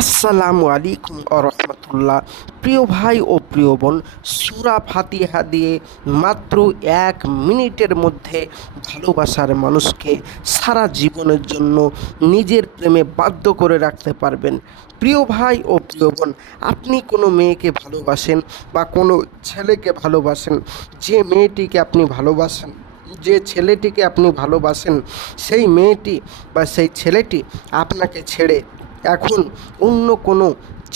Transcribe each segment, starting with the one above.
আসসালামু আলাইকুম রহমতুল্লাহ। প্রিয় ভাই ও প্রিয় বোন, সূরা ফাতিহা দিয়ে মাত্র 1 মিনিটের মধ্যে ভালোবাসার মানুষকে সারা জীবনের জন্য নিজের প্রেমে বাধ্য করে রাখতে পারবেন। প্রিয় ভাই ও প্রিয় বোন, আপনি কোনো মেয়েকে ভালোবাসেন বা কোনো ছেলেকে ভালোবাসেন, যে মেয়েটিকে আপনি ভালোবাসেন, যে ছেলেটিকে আপনি ভালোবাসেন, সেই মেয়েটি বা সেই ছেলেটি আপনাকে ছেড়ে এখন অন্য কোনো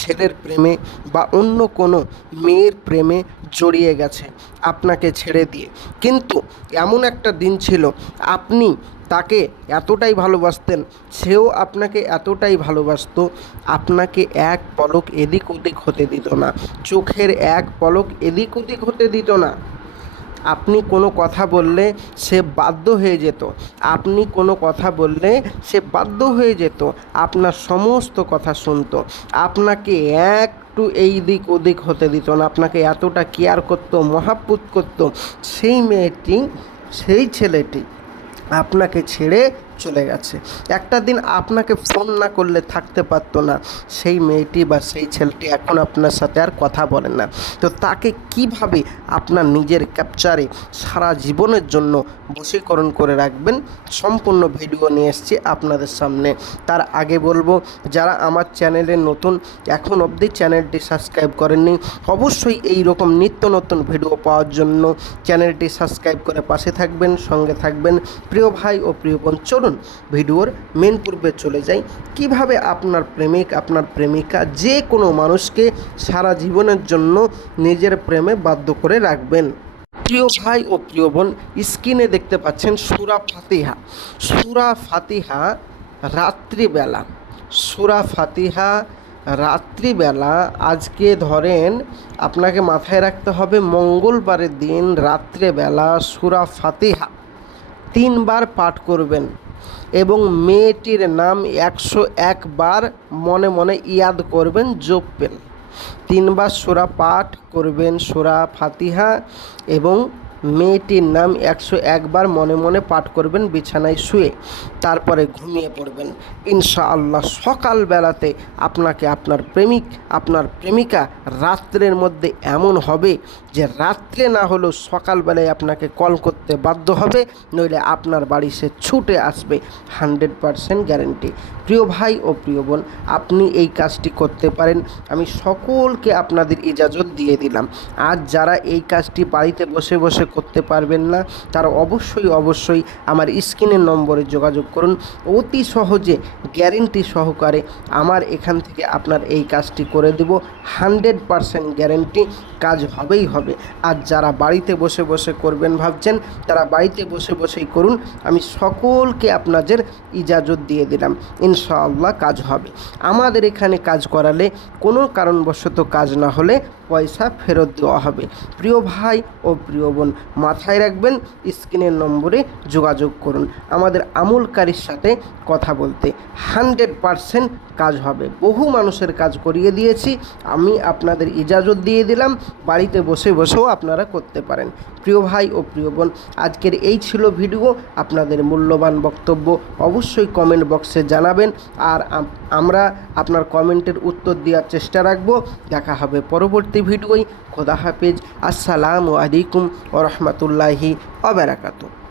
ছেলের প্রেমে বা অন্য কোনো মেয়ের প্রেমে জড়িয়ে গেছে আপনাকে ছেড়ে দিয়ে। কিন্তু এমন একটা দিন ছিল, আপনি তাকে এতটাই ভালোবাসতেন, সেও আপনাকে এতটাই ভালোবাসতো, আপনাকে এক পলক এদিক ওদিক হতে দিত না, চোখের এক পলক এদিক ওদিক হতে দিত না। আপনি কোনো কথা বললে সে বাধ্য হয়ে যেত, আপনি কোনো কথা বললে সে বাধ্য হয়ে যেত, আপনার সমস্ত কথা শুনতো, আপনাকে একটু এই দিক ওদিক হতে দিত না, আপনাকে এতটা কেয়ার করতো, মহাব্বত করতো। সেই মেয়েটি, সেই ছেলেটি আপনাকে ছেড়ে চলে গেছে। একটা দিন আপনাকে ফোন না করলে থাকতে পারতো না। সেই মেয়েটি বা সেই ছেলেটি এখন আপনার সাথে আর কথা বলে না। তো তাকে কিভাবে আপনার নিজের ক্যাপচারে সারা জীবনের জন্য বশীকরণ করে রাখবেন, সম্পূর্ণ ভিডিও নিয়ে এসেছি আপনাদের সামনে। তার আগে বলবো, যারা আমার চ্যানেলে নতুন, এখন অবধি চ্যানেলটি সাবস্ক্রাইব করেননি, অবশ্যই এই রকম নিত্য নতুন ভিডিও পাওয়ার জন্য চ্যানেলটি সাবস্ক্রাইব করে পাশে থাকবেন, সঙ্গে থাকবেন। প্রিয় ভাই ও প্রিয় বোন, চলুন ভিডিওর মেন পূর্বে চলে যাই। কিভাবে আপনার প্রেমিক, আপনার প্রেমিকা, যে কোনো মানুষকে সারা জীবনের জন্য নিজের প্রেমে বাধ্য করে রাখবেন। প্রিয় ভাই ও প্রিয় বোন, স্ক্রিনে দেখতে পাচ্ছেন সূরা ফাতিহা। সূরা ফাতিহা রাত্রিবেলা, সূরা ফাতিহা রাত্রিবেলা, আজকে ধরেন আপনাকে মাথায় রাখতে হবে মঙ্গলবারের দিন রাত্রেবেলা সূরা ফাতিহা 3 বার পাঠ করবেন এবং মেয়েটির নাম 101 বার মনে মনে ইয়াদ করবেন, জপবেন। 3 বার সূরা পাঠ করবেন, সূরা ফাতিহা, এবং মেয়েটির নাম 101 বার মনে মনে পাঠ করবেন বিছানায় শুয়ে। তারপরে ঘুমিয়ে পড়বেন। ইনশাআল্লাহ সকালবেলাতে আপনাকে আপনার প্রেমিক, আপনার প্রেমিকা রাত্রের মধ্যে এমন হবে যে রাত্রে না হলেও সকালবেলায় আপনাকে কল করতে বাধ্য হবে, নইলে আপনার বাড়ি সে ছুটে আসবে। 100% গ্যারেন্টি। প্রিয় ভাই ও প্রিয় বোন, আপনি এই কাজটি করতে পারেন, আমি সকলকে আপনাদের ইজাজত দিয়ে দিলাম। আর যারা এই কাজটি বাড়িতে বসে বসে করতে পারবেন না, তারা অবশ্যই আমার স্ক্রিনের নম্বরে যোগাযোগ করুন। অতি সহজে গ্যারেন্টি সহকারে আমার এখান থেকে আপনার এই কাজটি করে দেব। 100% গ্যারেন্টি, কাজ হবেই হবে। আর যারা বাড়িতে বসে বসে করবেন ভাবছেন, তারা বাড়িতে বসে বসেই করুন, আমি সকলকে আপনাদের ইজাজত দিয়ে দিলাম। ইনশাআল্লাহ কাজ হবে। আমাদের এখানে কাজ করালে কোনো কারণবশত কাজ না হলে পয়সা ফেরত দেওয়া হবে। প্রিয় ভাই ও প্রিয় বোন, মাথায় রাখবেন, স্ক্রিনের নম্বরে যোগাযোগ করুন আমাদের আমলকারীর সাথে কথা বলতে। 100% কাজ হবে। বহু মানুষের কাজ করিয়ে দিয়েছি, আমি আপনাদের ইজাজত দিয়ে দিলাম, বাড়িতে বসে বসেও আপনারা করতে পারেন। প্রিয় ভাই ও প্রিয় বোন, আজকের এই ছিল ভিডিও। আপনাদের মূল্যবান বক্তব্য অবশ্যই কমেন্ট বক্সে জানাবেন, আর আমরা আপনার কমেন্টের উত্তর দেওয়ার চেষ্টা রাখব। দেখা হবে পরবর্তী ভিডিওয়। খোদা হাফেজ। আসসালামু আলাইকুম ওয়া রাহমাতুল্লাহি ওয়া বারাকাতুহু।